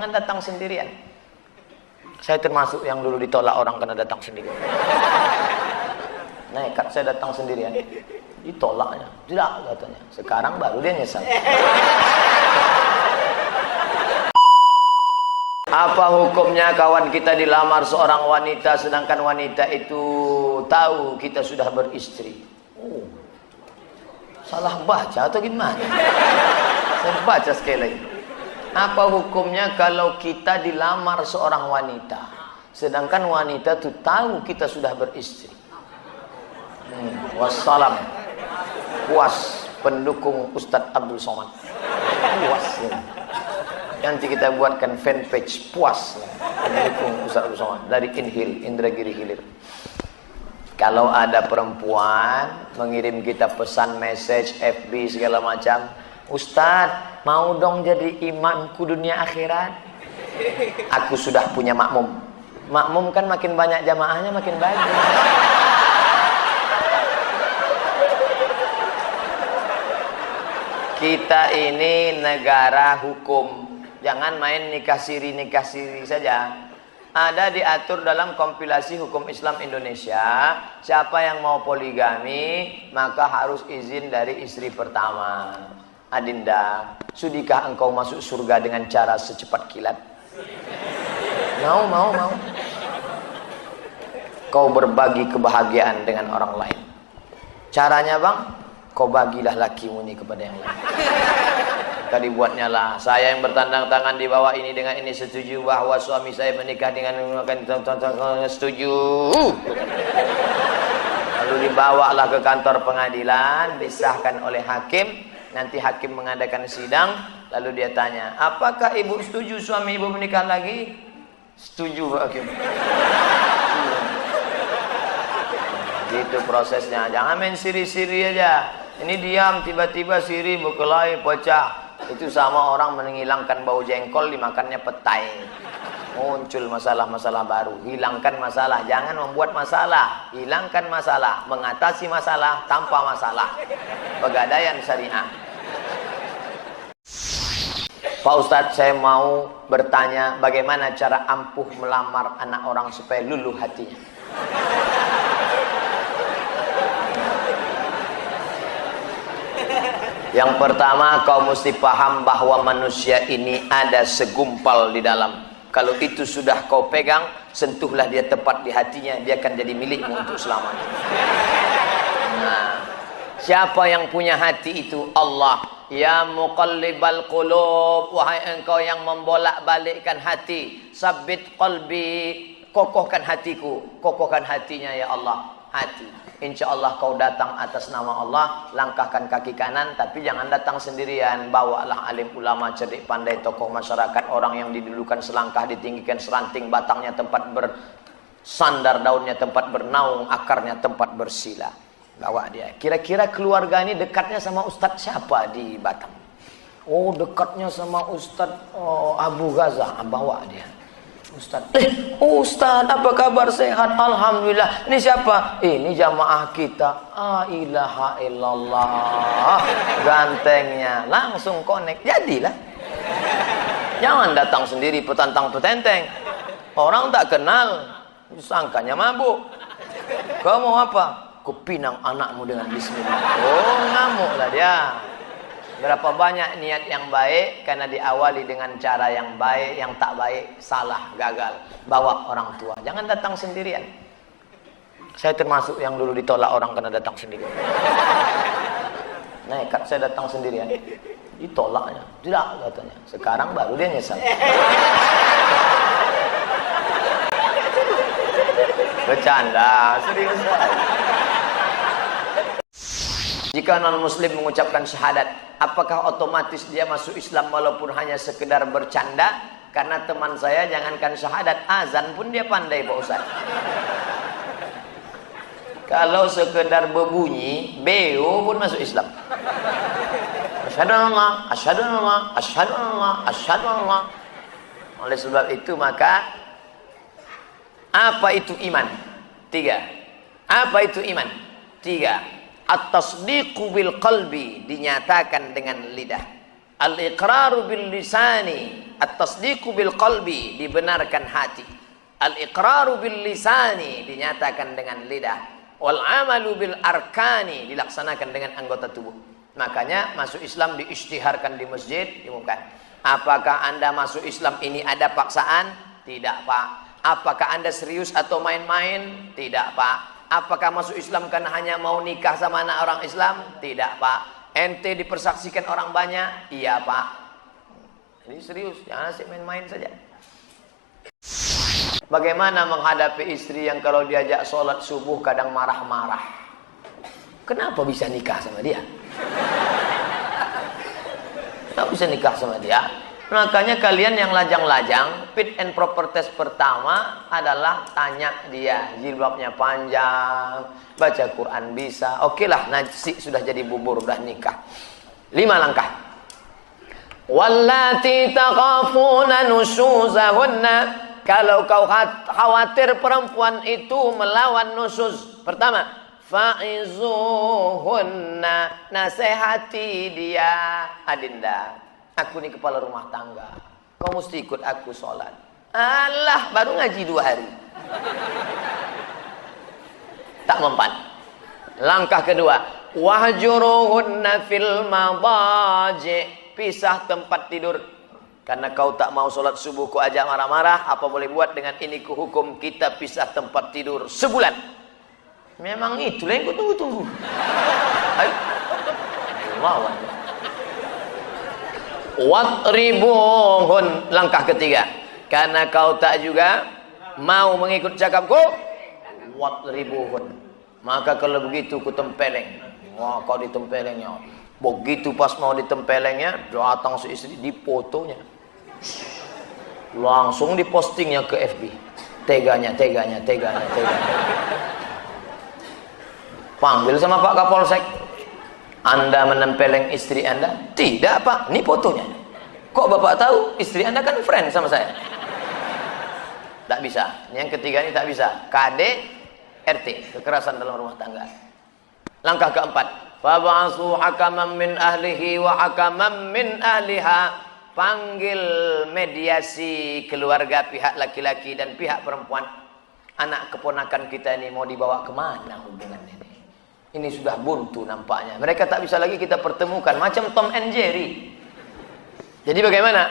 jangan datang sendirian. Saya termasuk yang dulu ditolak orang karena datang sendirian. Nekat saya datang sendirian, ditolaknya, tidak katanya. Sekarang baru dia nyesal. Apa hukumnya kawan kita dilamar seorang wanita sedangkan wanita itu tahu kita sudah beristri? Oh, salah baca atau gimana? Saya baca sekali lagi. Apa hukumnya kalau kita dilamar seorang wanita sedangkan wanita itu tahu kita sudah beristri? Wassalam. Puas pendukung Ustadz Abdul Somad. Puas ya. Nanti kita buatkan fanpage puas pendukung Ustadz Abdul Somad dari Inhil, Indragiri Hilir. Kalau ada perempuan mengirim kita pesan message FB segala macam, Ustadz mau dong jadi imamku dunia akhirat. Aku sudah punya makmum. Makmum kan makin banyak jamaahnya makin bagus. Kita ini negara hukum. Jangan main nikah siri saja. Ada diatur dalam kompilasi hukum Islam Indonesia. Siapa yang mau poligami maka harus izin dari istri pertama. Adinda, sudikah engkau masuk surga dengan cara secepat kilat? Mau. Kau berbagi kebahagiaan dengan orang lain. Caranya bang, kau bagilah lakimu ini kepada yang lain. Tadi buatnya lah, saya yang bertanda tangan di bawah ini dengan ini setuju bahwa suami saya menikah dengan setuju. Lalu dibawalah ke kantor pengadilan, disahkan oleh hakim. Nanti hakim mengadakan sidang, lalu dia tanya, apakah ibu setuju suami ibu menikah lagi? Setuju Pak Hakim. Gitu prosesnya, jangan main siri-siri aja. Ini diam, tiba-tiba siri berkelahi pecah. Itu sama orang menghilangkan bau jengkol dimakannya petai. Muncul masalah-masalah baru. Hilangkan masalah, jangan membuat masalah. Hilangkan masalah, mengatasi masalah tanpa masalah. Pegadaian syariah. Pak Ustadz, saya mau bertanya bagaimana cara ampuh melamar anak orang supaya luluh hatinya. Yang pertama, kau mesti paham bahwa manusia ini ada segumpal di dalam. Kalau itu sudah kau pegang, sentuhlah dia tepat di hatinya, dia akan jadi milikmu untuk selamanya. Nah, siapa yang punya hati itu? Allah. Ya muqallibal qulub, wahai engkau yang membolak-balikkan hati, sabbit qalbi, kokohkan hatiku, kokohkan hatinya ya Allah, hati. Insya Allah kau datang atas nama Allah, langkahkan kaki kanan, tapi jangan datang sendirian. Bawalah alim ulama, cerdik pandai, tokoh masyarakat, orang yang didulukan selangkah, ditinggikan seranting, batangnya tempat bersandar, daunnya tempat bernaung, akarnya tempat bersila. Bawa dia. Kira-kira keluarga ini dekatnya sama Ustadz siapa di Batam? Oh, dekatnya sama Ustadz Abu Gaza. Bawa dia. Ustadz, Ustadz apa kabar, sehat? Alhamdulillah. Ini siapa? Ini jamaah kita. Ilaha illallah. Gantengnya langsung connect. Jadilah. Jangan datang sendiri petantang-petenteng. Orang tak kenal, sangkanya mabuk. Kau mau apa? Kupinang anakmu dengan bismillah. Oh, ngamuklah dia. Berapa banyak niat yang baik karena diawali dengan cara yang baik, yang tak baik salah, gagal. Bawa orang tua, jangan datang sendirian. Saya termasuk yang dulu ditolak orang karena datang sendirian. Nekat saya datang sendirian, ditolaknya, tidak katanya. Sekarang baru dia nyesal. Bercanda, serius. Jika non-muslim mengucapkan syahadat, apakah otomatis dia masuk Islam walaupun hanya sekedar bercanda? Karena teman saya jangankan syahadat, azan pun dia pandai Pak Ustaz. Kalau sekedar berbunyi, beo pun masuk Islam. Asyhadu Allah, asyhadu Allah, asyhadu Allah, asyhadu Allah. Oleh sebab itu maka, apa itu iman? 3. Apa itu iman? 3. At-tasdiqu bil qalbi, dinyatakan dengan lidah. Al-iqraru bil lisani, at-tasdiqu bil qalbi, dibenarkan hati. Al-iqraru bil lisani, dinyatakan dengan lidah. Wal amalu bil arkani, dilaksanakan dengan anggota tubuh. Makanya masuk Islam diisytiharkan di masjid, diumumkan. Apakah Anda masuk Islam ini ada paksaan? Tidak, Pak. Apakah Anda serius atau main-main? Tidak, Pak. Apakah masuk Islam karena hanya mau nikah sama anak orang Islam? Tidak, Pak. Ente dipersaksikan orang banyak? Iya, Pak. Ini serius, jangan asik main-main saja. Bagaimana menghadapi istri yang kalau diajak sholat subuh kadang marah-marah? Kenapa bisa nikah sama dia? Kenapa bisa nikah sama dia? Makanya kalian yang lajang-lajang, fit and proper test pertama adalah tanya dia, jilbabnya panjang, baca Quran bisa. Oke lah, nasi sudah jadi bubur, udah nikah. 5 langkah. Wallati takhafuna nusyuzahunna, kalau kau khawatir perempuan itu melawan nusyuz. Pertama, fa'izuhunna, nasihati dia. Adinda, aku ini kepala rumah tangga, kau mesti ikut aku sholat. Alah, baru ngaji 2 hari. Tak mempan. Langkah kedua, wahjuruhunna fil madaji, pisah tempat tidur. Karena kau tak mau sholat subuh, kau ajak marah-marah, apa boleh buat dengan ini ku hukum kita pisah tempat tidur sebulan. Memang itulah yang ku tunggu-tunggu. Ayo. Lawan. Watribuhun, langkah ketiga. Karena kau tak juga mau mengikut cakapku, watribuhun, maka kalau begitu ku tempeleng. Wah, kau ditempelengnya. Begitu pas mau ditempelengnya, datang si istri, difotonya, langsung dipostingnya ke FB. Teganya. Panggil sama Pak Kapolsek. Anda menempeleng istri Anda? Tidak, Pak, ini fotonya. Kok Bapak tahu? Istri Anda kan friend sama saya. Tak bisa. Yang ketiga ini tak bisa. KDRT, kekerasan dalam rumah tangga. Langkah keempat, fab'asu hakaman min ahlihi wa hakaman min ahliha, panggil mediasi keluarga pihak laki-laki dan pihak perempuan. Anak keponakan kita ini mau dibawa kemana hubungan ini? Ini sudah buntu nampaknya. Mereka tak bisa lagi kita pertemukan, macam Tom and Jerry. Jadi bagaimana?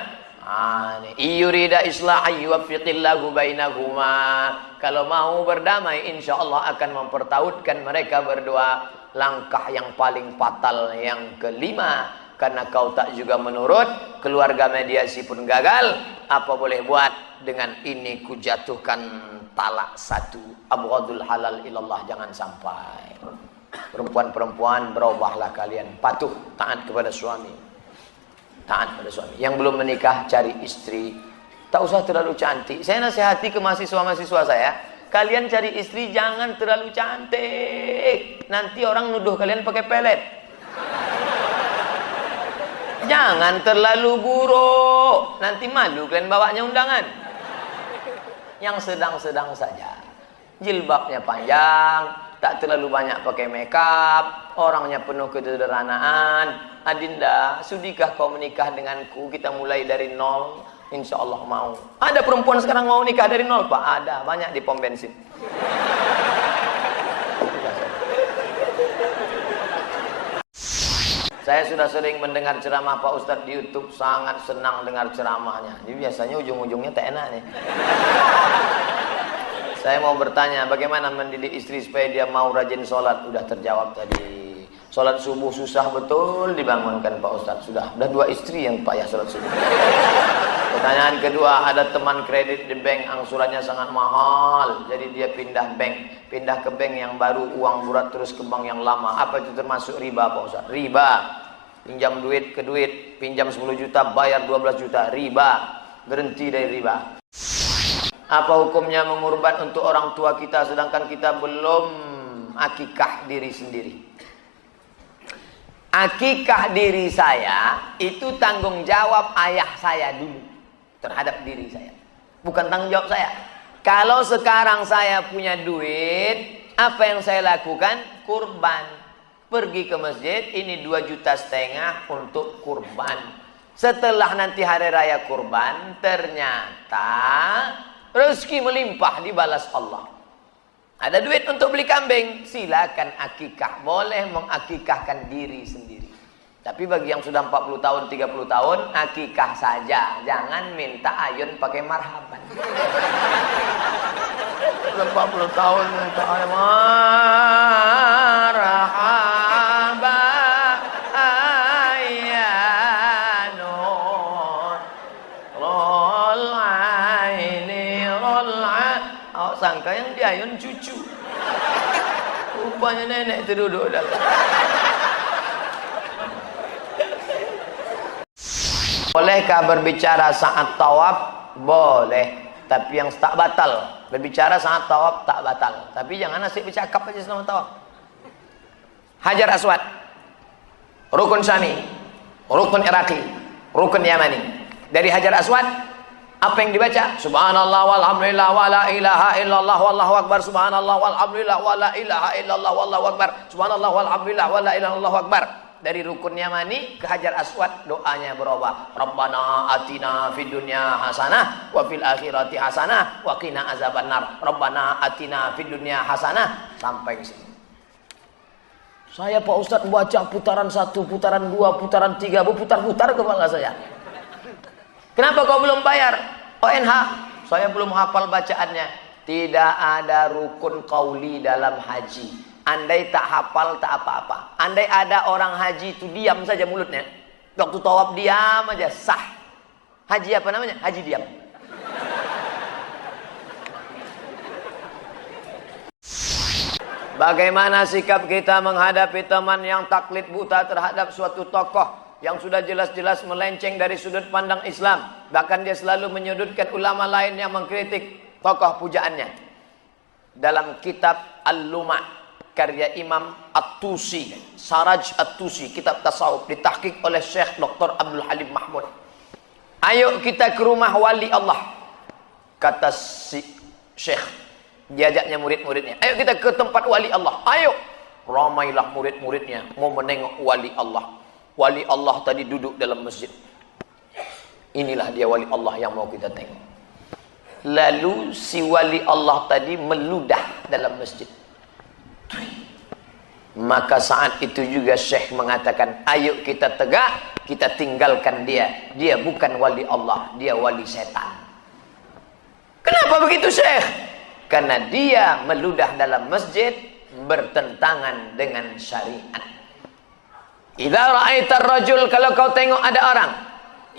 Iyurida islahi yuwaffiqillahu bainahuma. Kalau mau berdamai, insya Allah akan mempertautkan mereka berdua. Langkah yang paling fatal yang kelima, karena kau tak juga menurut, keluarga mediasi pun gagal. Apa boleh buat? Dengan ini ku jatuhkan talak 1. Abghadul halal ilallah, jangan sampai. Perempuan-perempuan, berubahlah kalian, patuh, taat kepada suami. Taat pada suami. Yang belum menikah, cari istri. Tak usah terlalu cantik. Saya nasihati ke mahasiswa-mahasiswa saya, kalian cari istri jangan terlalu cantik. Nanti orang nuduh kalian pakai pelet. Jangan terlalu buruk. Nanti malu kalian bawanya undangan. Yang sedang-sedang saja. Jilbabnya panjang, tak terlalu banyak pakai makeup, orangnya penuh kesederhanaan. Adinda, sudikah kau menikah denganku? Kita mulai dari nol. Insya Allah mau. Ada perempuan sekarang mau nikah dari nol, Pak? Ada, banyak di pom bensin. Saya sudah sering mendengar ceramah Pak Ustadz di YouTube, sangat senang dengar ceramahnya. Jadi biasanya ujung-ujungnya tak enak nih. Saya mau bertanya, bagaimana mendidik istri supaya dia mau rajin sholat? Udah terjawab tadi. Sholat subuh susah betul dibangunkan Pak Ustadz. Sudah 2 istri yang payah sholat subuh. Pertanyaan kedua, ada teman kredit di bank, angsurannya sangat mahal. Jadi dia pindah bank. Pindah ke bank yang baru, uang burat terus ke bank yang lama. Apa itu termasuk riba Pak Ustadz? Riba. Pinjam duit ke duit, pinjam 10 juta, bayar 12 juta. Riba. Berhenti dari riba. Apa hukumnya mengurban untuk orang tua kita sedangkan kita belum akikah diri sendiri? Akikah diri saya itu tanggung jawab ayah saya dulu terhadap diri saya, bukan tanggung jawab saya. Kalau sekarang saya punya duit, apa yang saya lakukan? Kurban. Pergi ke masjid, ini 2,5 juta untuk kurban. Setelah nanti hari raya kurban, ternyata rezeki melimpah dibalas Allah. Ada duit untuk beli kambing, silakan akikah. Boleh mengakikahkan diri sendiri. Tapi bagi yang sudah 40 tahun, 30 tahun, akikah saja. Jangan minta ayun pakai marhaban. 40 tahun minta ayun marhaban. Ayanun. Rol aini rol a. Sangka yang diayun cucu. Rupanya nenek itu duduk dalam. Bolehkah berbicara saat tawaf? Boleh. Tapi yang tak batal. Berbicara saat tawaf tak batal. Tapi jangan asyik bercakap aja selama tawaf. Hajar Aswad. Rukun Syami. Rukun Iraqi. Rukun Yamani. Dari Hajar Aswad, apa yang dibaca? Subhanallah walhamdulillah wa la ilaha illallah wallahu akbar. Subhanallah walhamdulillah wa la ilaha illallah wallahu akbar. Subhanallah walhamdulillah wa la ilaha illallah akbar. Dari rukun Yamani ke Hajar Aswad, doanya berubah. Rabbana atina fid dunya hasanah wa fil akhirati hasanah wa qina azabannar. Rabbana atina fid dunya hasanah sampai ke sini. Saya Pak Ustadz baca putaran 1, putaran 2, putaran 3, berputar-putar kepala saya. Kenapa kau belum bayar? ONH, saya belum hafal bacaannya. Tidak ada rukun qauli dalam haji. Andai tak hafal tak apa-apa. Andai ada orang haji itu diam saja mulutnya. Waktu tawaf diam aja sah. Haji apa namanya? Haji diam. Bagaimana sikap kita menghadapi teman yang taklid buta terhadap suatu tokoh yang sudah jelas-jelas melenceng dari sudut pandang Islam. Bahkan dia selalu menyudutkan ulama lain yang mengkritik tokoh pujaannya. Dalam kitab Al-Luma' karya Imam At-Tusi, Saraj At-Tusi, kitab tasawuf ditahqiq oleh Syekh Dr. Abdul Halim Mahmud. Ayo kita ke rumah wali Allah, kata si Syekh, diajaknya murid-muridnya. Ayo kita ke tempat wali Allah. Ayo, ramailah murid-muridnya mau menengok wali Allah. Wali Allah tadi duduk dalam masjid. Inilah dia wali Allah yang mau kita tengok. Lalu si wali Allah tadi meludah dalam masjid. Maka saat itu juga Syekh mengatakan, ayo kita tegak, kita tinggalkan dia. Dia bukan wali Allah, dia wali setan. Kenapa begitu Syekh? Karena dia meludah dalam masjid bertentangan dengan syariat. Idza ra'aitar rajul, kalau kau tengok ada orang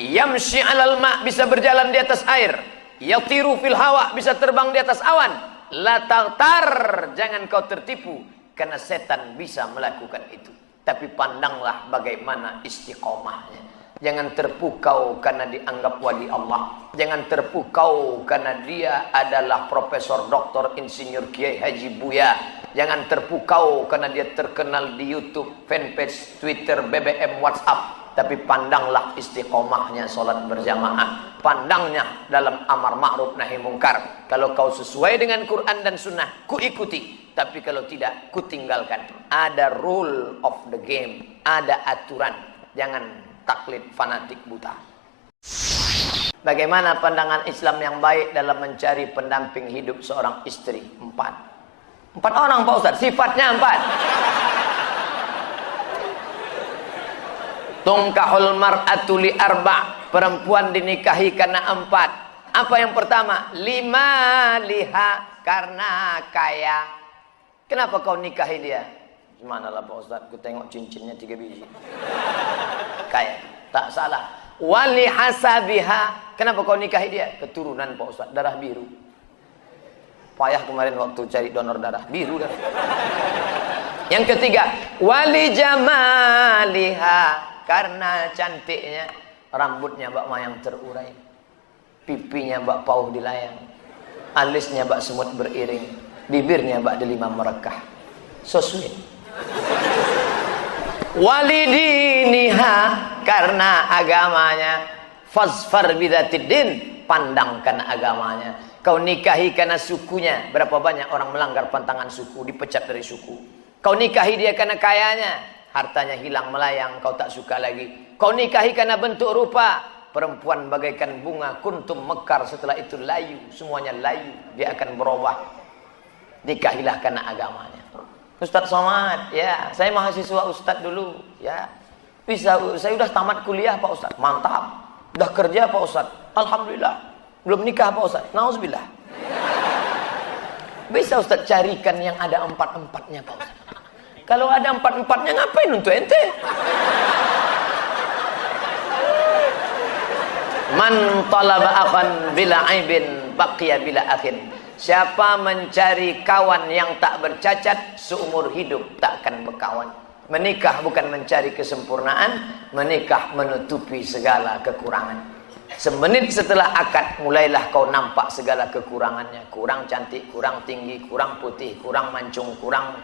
yamshi 'alal ma', bisa berjalan di atas air, yatiru fil hawa, bisa terbang di atas awan, la taghtar, jangan kau tertipu, karena setan bisa melakukan itu. Tapi pandanglah bagaimana istiqomahnya. Jangan terpukau karena dianggap wali Allah. Jangan terpukau karena dia adalah profesor, doktor, insinyur, kiai, haji, buya. Jangan terpukau karena dia terkenal di YouTube, fanpage, Twitter, BBM, WhatsApp. Tapi pandanglah istiqomahnya sholat berjamaah. Pandangnya dalam amar ma'ruf nahi mungkar. Kalau kau sesuai dengan Quran dan Sunnah, ku ikuti. Tapi kalau tidak, ku tinggalkan. Ada rule of the game. Ada aturan. Jangan taklid fanatik buta. Bagaimana pandangan Islam yang baik dalam mencari pendamping hidup seorang istri? 4 orang Pak Ustaz. Sifatnya 4. Tungkahul mar'atu li arba'. Perempuan dinikahi karena 4. Apa yang pertama? 5 liha, karena kaya. Kenapa kau nikahi dia? Manalah Pak Ustaz, ku tengok cincinnya 3 biji. Kaya, tak salah. Wali hasabiha. Kenapa kau nikahi dia? Keturunan Pak Ustaz, darah biru. Payah kemarin waktu cari donor darah, biru dah. Yang ketiga, wali jamaliha, karena cantiknya. Rambutnya bak mayang terurai, pipinya bak pauh dilayang, alisnya bak semut beriring, bibirnya bak delima merekah. So sweet. Walidiniha, karena agamanya. Fazfar bidzatiddin, pandangkan agamanya. Kau nikahi karena sukunya. Berapa banyak orang melanggar pantangan suku, dipecat dari suku. Kau nikahi dia karena kayanya, hartanya hilang melayang, kau tak suka lagi. Kau nikahi karena bentuk rupa. Perempuan bagaikan bunga kuntum mekar, setelah itu layu, semuanya layu, dia akan berubah. Nikahilah karena agamanya. Ustadz Somad, ya, saya mahasiswa Ustadz dulu, ya. Bisa, saya udah tamat kuliah Pak Ustadz. Mantap. Udah kerja Pak Ustadz. Alhamdulillah. Belum nikah Pak Ustadz. Nauzubillah. Bisa Ustadz carikan yang ada empat-empatnya Pak Ustadz. Kalau ada empat-empatnya ngapain untuk ente? Man talaba akhan bila aibin baqiya bila akhin. Siapa mencari kawan yang tak bercacat, seumur hidup tak akan berkawan. Menikah bukan mencari kesempurnaan, menikah menutupi segala kekurangan. Semenit setelah akad, mulailah kau nampak segala kekurangannya. Kurang cantik, kurang tinggi, kurang putih, kurang mancung, kurang.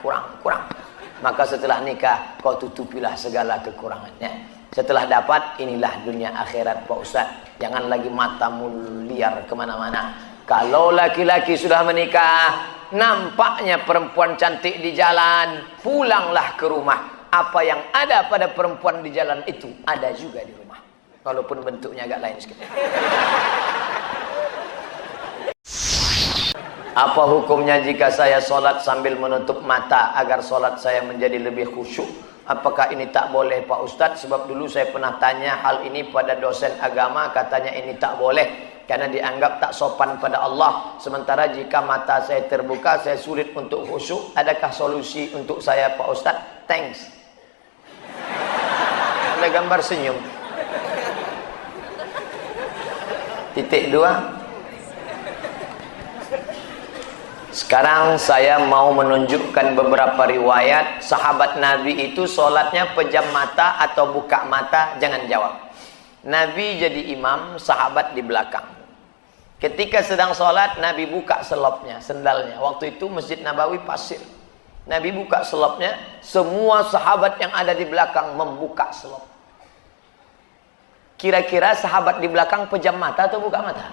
Maka setelah nikah, kau tutupilah segala kekurangannya. Setelah dapat, inilah dunia akhirat Pak Ustadz. Jangan lagi matamu liar kemana-mana. Kalau laki-laki sudah menikah, nampaknya perempuan cantik di jalan, pulanglah ke rumah. Apa yang ada pada perempuan di jalan itu, ada juga di rumah. Walaupun bentuknya agak lain sedikit. Apa hukumnya jika saya sholat sambil menutup mata agar sholat saya menjadi lebih khusyuk? Apakah ini tak boleh Pak Ustadz? Sebab dulu saya pernah tanya hal ini pada dosen agama, katanya ini tak boleh karena dianggap tak sopan pada Allah. Sementara jika mata saya terbuka, saya sulit untuk khusyuk. Adakah solusi untuk saya Pak Ustadz? Thanks. Ada gambar senyum. Titik 2. Sekarang saya mau menunjukkan beberapa riwayat sahabat Nabi itu sholatnya pejam mata atau buka mata. Jangan jawab. Nabi jadi imam, sahabat di belakang. Ketika sedang sholat, Nabi buka selopnya, sendalnya. Waktu itu Masjid Nabawi pasir. Nabi buka selopnya, semua sahabat yang ada di belakang membuka selop. Kira-kira sahabat di belakang pejam mata atau buka mata?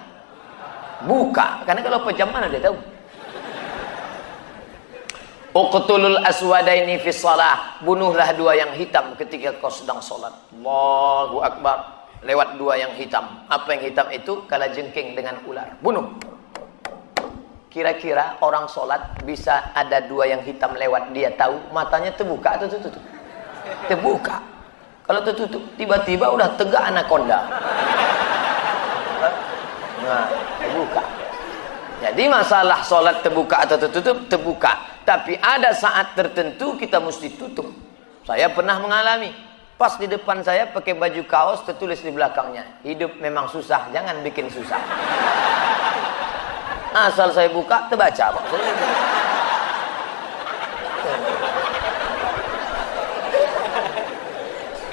Buka, karena kalau pejam mana dia tahu. Uqtulul aswadaini fi shalah. Bunuhlah dua yang hitam ketika kau sedang sholat. Allahu Akbar. Lewat dua yang hitam. Apa yang hitam itu? Kalajengking dengan ular. Bunuh. Kira-kira orang sholat bisa ada dua yang hitam lewat, dia tahu matanya terbuka atau tertutup? Terbuka. Kalau tertutup, tiba-tiba udah tegak anaconda. Nah, terbuka. Jadi masalah sholat terbuka atau tertutup, terbuka. Tapi ada saat tertentu kita mesti tutup. Saya pernah mengalami. Pas di depan saya pakai baju kaos, tertulis di belakangnya, hidup memang susah, jangan bikin susah. Asal saya buka, terbaca Pak.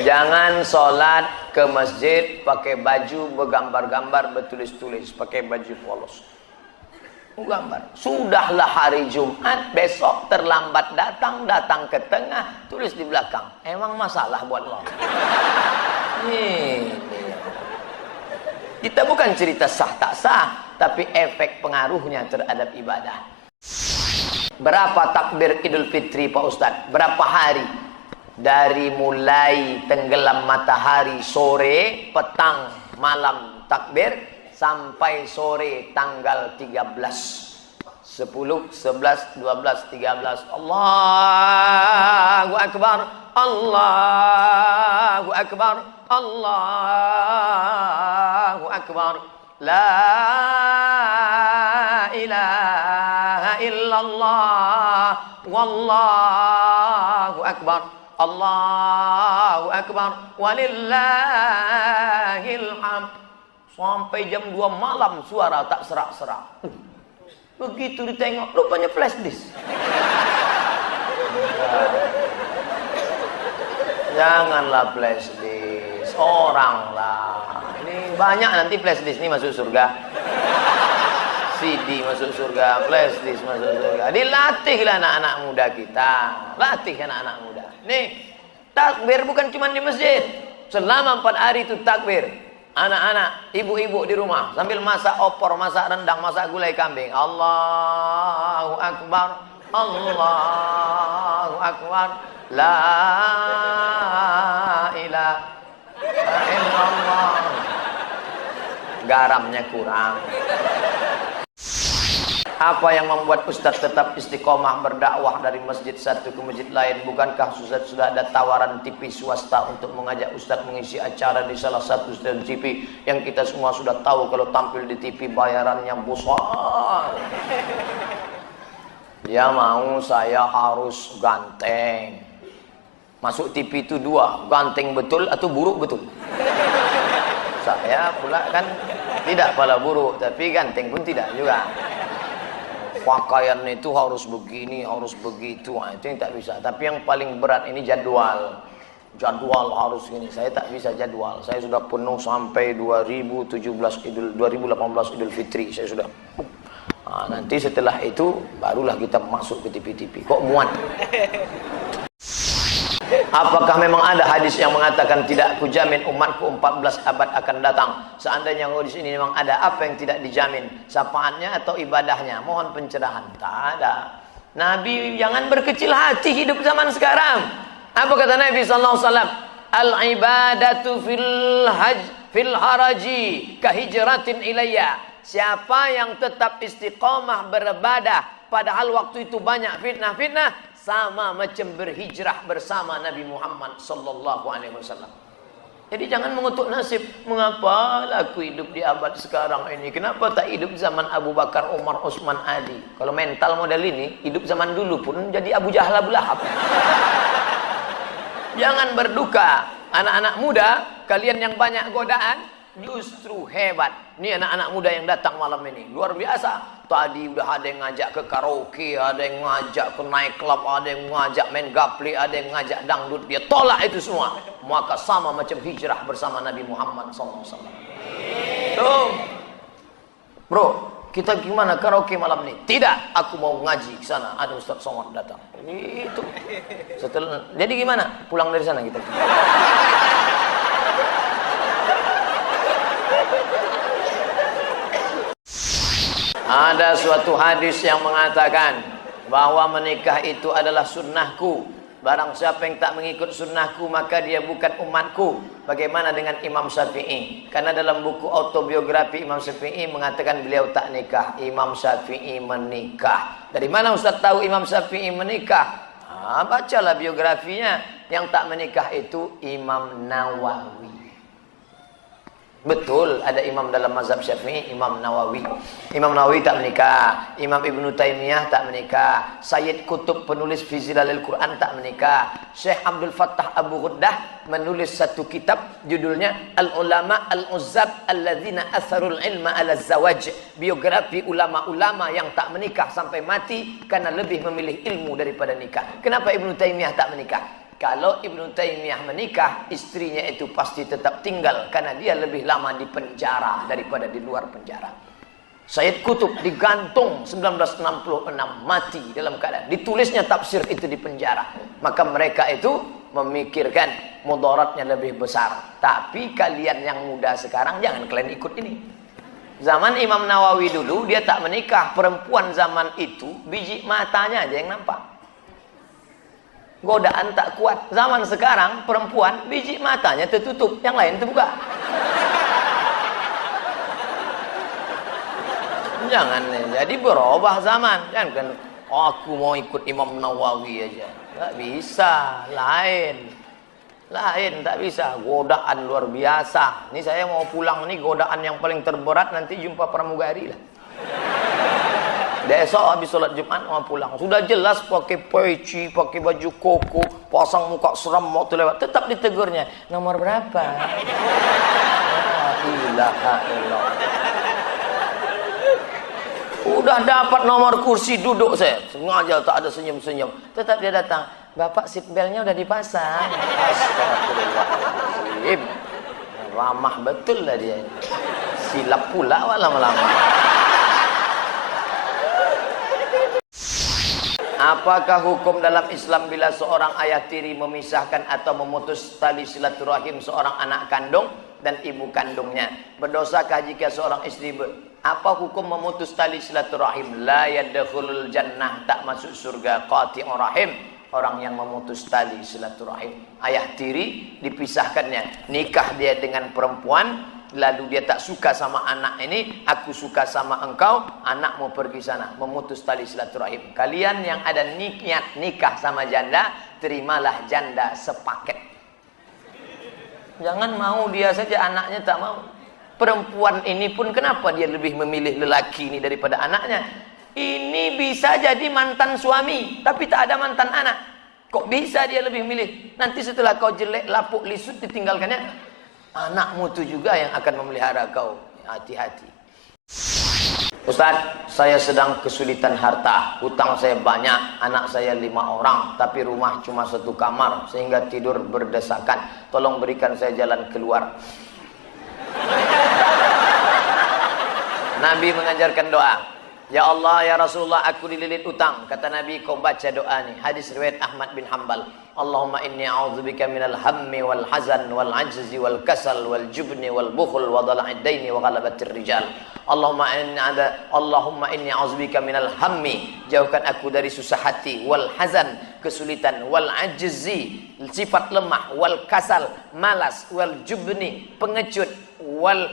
Jangan sholat ke masjid pakai baju bergambar-gambar, bertulis-tulis, pakai baju polos. Gambar. Sudahlah hari Jumat, besok terlambat datang ke tengah, tulis di belakang. Emang masalah buat lo? Kita bukan cerita sah tak sah, tapi efek pengaruhnya terhadap ibadah. Berapa takbir Idul Fitri Pak Ustadz? Berapa hari? Dari mulai tenggelam matahari sore, petang, malam takbir, sampai sore tanggal 13, 10, 11, 12, 13. Allahu Akbar, Allahu Akbar, Allahu Akbar. La ilaha illallah, wallahu akbar. Allahu Akbar, walillahil hamd. Sampai jam 2 malam suara tak serak-serak. Begitu ditengok, rupanya flash disk. Janganlah flash disk, orang lah. Ini banyak nanti flash disk ini masuk surga. CD masuk surga, flash disk masuk surga. Dilatihlah anak-anak muda kita. Latih anak-anak muda. Nih, takbir bukan cuma di masjid. Selama 4 hari itu takbir. Anak-anak, ibu-ibu di rumah sambil masak opor, masak rendang, masak gulai kambing. Allahu Akbar, Allahu Akbar, la ilaha Allah. Garamnya kurang. Apa yang membuat Ustadz tetap istiqomah berdakwah dari masjid satu ke masjid lain? Bukankah Ustadz sudah ada tawaran TV swasta untuk mengajak Ustadz mengisi acara di salah satu stasiun TV yang kita semua sudah tahu kalau tampil di TV bayarannya besar? Dia mau saya harus ganteng. Masuk TV itu dua, ganteng betul atau buruk betul. Saya pula kan tidak pala buruk, tapi ganteng pun tidak juga. Pakaian itu harus begini, harus begitu, nah, itu yang tak bisa. Tapi yang paling berat ini jadwal. Jadwal harus gini. Saya tak bisa jadwal. Saya sudah penuh sampai 2018 Idul Fitri. Saya sudah. Nah, nanti setelah itu barulah kita masuk ke TV-TV. Kok muat? Apakah memang ada hadis yang mengatakan tidak kujamin umatku 14 abad akan datang? Seandainya di sini memang ada, apa yang tidak dijamin? Syafaatnya atau ibadahnya? Mohon pencerahan. Tak ada. Nabi jangan berkecil hati hidup zaman sekarang. Apa kata Nabi sallallahu alaihi wasallam? Al-ibadatu fil haraji kahijratin ilayya. Siapa yang tetap istiqomah beribadah padahal waktu itu banyak fitnah-fitnah, sama macam berhijrah bersama Nabi Muhammad sallallahu alaihi wasallam. Jadi jangan mengutuk nasib. Mengapa aku hidup di abad sekarang ini? Kenapa tak hidup zaman Abu Bakar, Umar, Utsman, Ali? Kalau mental model ini, hidup zaman dulu pun jadi Abu Jahal, Abu Lahab. Jangan berduka. Anak-anak muda, kalian yang banyak godaan, justru hebat. Ini anak-anak muda yang datang malam ini luar biasa. Tadi udah ada yang ngajak ke karaoke, ada yang ngajak ke night club, ada yang ngajak main gaple, ada yang ngajak dangdut. Dia tolak itu semua. Maka sama macam hijrah bersama Nabi Muhammad SAW. Tuh, bro, kita gimana karaoke malam ini? Tidak, aku mau ngaji ke sana. Ada Ustaz Somad datang. Itu. Setelah, jadi gimana? Pulang dari sana kita. Ada suatu hadis yang mengatakan bahwa menikah itu adalah sunnahku. Barang siapa yang tak mengikut sunnahku maka dia bukan umatku. Bagaimana dengan Imam Syafi'i? Karena dalam buku autobiografi Imam Syafi'i mengatakan beliau tak nikah. Imam Syafi'i menikah. Dari mana Ustaz tahu Imam Syafi'i menikah? Bacalah biografinya. Yang tak menikah itu Imam Nawawi. Betul, ada imam dalam mazhab Syafi'i, Imam Nawawi. Imam Nawawi tak menikah, Imam Ibnu Taimiyah tak menikah, Sayyid Qutb penulis fi Zilalil Quran tak menikah, Syekh Abdul Fattah Abu Ghuddah menulis satu kitab judulnya Al-Ulama Al-Uzzab Alladzina Atharul Ilma Ala Zawaj, biografi ulama-ulama yang tak menikah sampai mati karena lebih memilih ilmu daripada nikah. Kenapa Ibnu Taimiyah tak menikah? Kalau Ibnu Taimiyah menikah, istrinya itu pasti tetap tinggal karena dia lebih lama di penjara daripada di luar penjara. Sayyid Qutb digantung 1966, mati dalam keadaan ditulisnya tafsir itu di penjara. Maka mereka itu memikirkan mudaratnya lebih besar. Tapi kalian yang muda sekarang jangan kalian ikut ini. Zaman Imam Nawawi dulu dia tak menikah, perempuan zaman itu biji matanya aja yang nampak. Godaan tak kuat. Zaman sekarang perempuan biji matanya tertutup, yang lain terbuka. Jangan, jadi berubah zaman. Jangan kan aku mau ikut Imam Nawawi aja. Tak bisa, lain. Lain, tak bisa. Godaan luar biasa. Ini saya mau pulang nih, godaan yang paling terberat nanti jumpa pramugari lah. Besok habis sholat Jumat mau pulang. Sudah jelas pakai peci, pakai baju koko, pasang muka seram mau lewat. Tetap ditegurnya. Nomor berapa? La ilaha illallah. Udah dapat nomor kursi duduk saya. Sengaja tak ada senyum-senyum. Tetap dia datang. Bapak seatbeltnya udah dipasang. Astagfirullahaladzim. Ramah betul lah dia. Silap pula lama-lama. Apakah hukum dalam Islam bila seorang ayah tiri memisahkan atau memutus tali silaturahim seorang anak kandung dan ibu kandungnya? Berdosakah jika seorang istri apa hukum memutus tali silaturahim? La yadkhulul jannah, tak masuk surga. Qati'ur rahim, orang yang memutus tali silaturahim. Ayah tiri dipisahkannya, nikah dia dengan perempuan, lalu dia tak suka sama anak ini, aku suka sama engkau, anak mau pergi sana, memutus tali silaturahim. Kalian yang ada niat nikah sama janda, terimalah janda sepaket. Jangan mau dia saja, anaknya tak mau. Perempuan ini pun kenapa dia lebih memilih lelaki ini daripada anaknya? Ini bisa jadi mantan suami, tapi tak ada mantan anak. Kok bisa dia lebih milih? Nanti setelah kau jelek, lapuk, lisut, ditinggalkannya, anakmu itu juga yang akan memelihara kau. Hati-hati. Ustaz, saya sedang kesulitan harta. Hutang saya banyak, anak saya 5 orang, tapi rumah cuma 1 kamar, sehingga tidur berdesakan. Tolong berikan saya jalan keluar. Nabi mengajarkan doa. Ya Allah, ya Rasulullah, aku dililit utang. Kata Nabi, kau baca doa ni. Hadis riwayat Ahmad bin Hanbal. Allahumma inni a'udzubika minal hammi wal hazan wal ajzi wal kasal wal jubni wal bukhul wa dhala'id daini wa ghalabatir rijal. Allahumma inni a'udzubika minal hammi, jauhkan aku dari susah hati, wal hazan, kesulitan, wal ajzi, sifat lemah, wal kasal, malas, wal jubni, pengecut, wal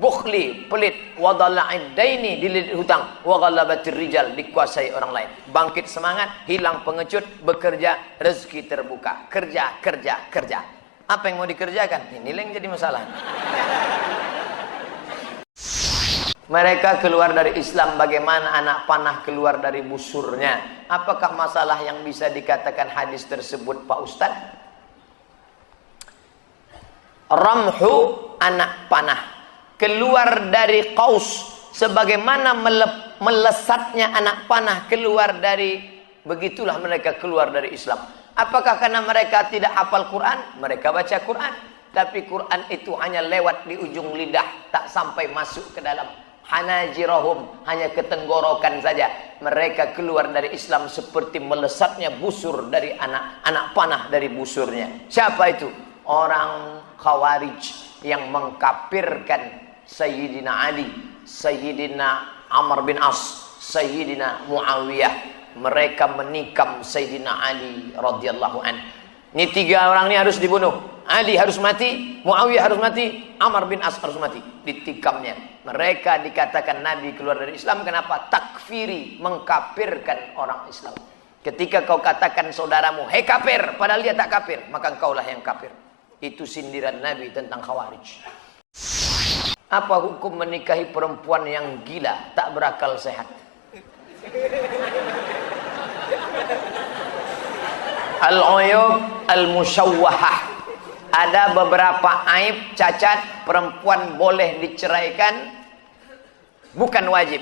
bukhli, pelit, wa dhala'id daini, dililit hutang, wa ghalabatir rijal, dikuasai orang lain. Bangkit semangat, hilang pengecut, bekerja, rezeki terbuka. Kerja, kerja, kerja. Apa yang mau dikerjakan? Ini yang jadi masalah. Mereka keluar dari Islam, bagaimana anak panah keluar dari busurnya? Apakah masalah yang bisa dikatakan hadis tersebut, Pak Ustadz? Ramhu, anak panah, keluar dari qaus, sebagaimana melesatnya anak panah keluar dari, begitulah mereka keluar dari Islam. Apakah karena mereka tidak hafal Quran? Mereka baca Quran, tapi Quran itu hanya lewat di ujung lidah, tak sampai masuk ke dalam hanajirahum, hanya ke tenggorokan saja. Mereka keluar dari Islam seperti melesatnya busur dari anak panah dari busurnya. Siapa itu? Orang Khawarij yang mengkafirkan Sayyidina Ali, Sayyidina Amr bin As, Sayyidina Muawiyah. Mereka menikam Sayyidina Ali radhiyallahu an. Ini 3 orang ini harus dibunuh. Ali harus mati, Muawiyah harus mati, Amr bin As harus mati. Ditikamnya. Mereka dikatakan Nabi keluar dari Islam. Kenapa? Takfiri, mengkafirkan orang Islam. Ketika kau katakan saudaramu, hei kafir, padahal dia tak kafir, maka engkaulah yang kafir. Itu sindiran Nabi tentang Khawarij. Apa hukum menikahi perempuan yang gila, tak berakal sehat? Al-uyub al-musyawwahah. Ada beberapa aib, cacat, perempuan boleh diceraikan, bukan wajib,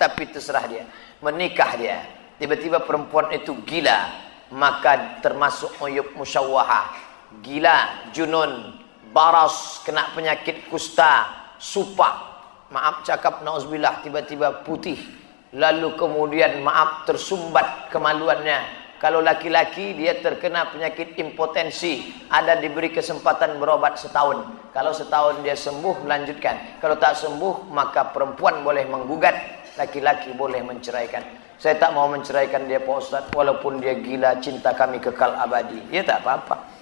tapi terserah dia. Menikah dia, tiba-tiba perempuan itu gila, maka termasuk uyub musyawwahah. Gila, junun, baras, kena penyakit kusta, supak, maaf cakap nauzubillah, tiba-tiba putih, lalu kemudian maaf tersumbat kemaluannya. Kalau laki-laki dia terkena penyakit impotensi, ada diberi kesempatan berobat setahun. Kalau setahun dia sembuh, lanjutkan. Kalau tak sembuh, maka perempuan boleh menggugat, laki-laki boleh menceraikan. Saya tak mau menceraikan dia, Pak Ustaz, walaupun dia gila, cinta kami kekal abadi. Ya tak apa-apa.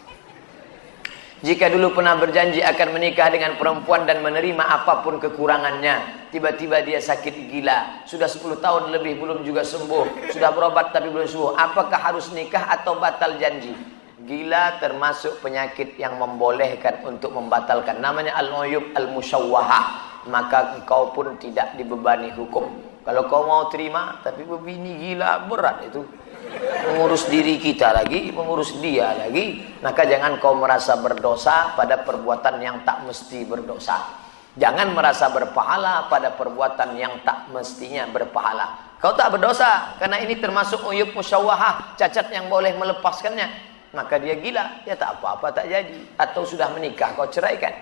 Jika dulu pernah berjanji akan menikah dengan perempuan dan menerima apapun kekurangannya, tiba-tiba dia sakit gila, sudah 10 tahun lebih belum juga sembuh, sudah berobat tapi belum sembuh, apakah harus nikah atau batal janji? Gila termasuk penyakit yang membolehkan untuk membatalkan, namanya al-uyub al-musyawwahah, maka engkau pun tidak dibebani hukum. Kalau kau mau terima, tapi begini gila, berat itu. Mengurus diri kita lagi, mengurus dia lagi, maka jangan kau merasa berdosa pada perbuatan yang tak mesti berdosa. Jangan merasa berpahala pada perbuatan yang tak mestinya berpahala. Kau tak berdosa karena ini termasuk uyub musyawwahah, cacat yang boleh melepaskannya. Maka dia gila, ya tak apa-apa, tak jadi. Atau sudah menikah, kau ceraikan.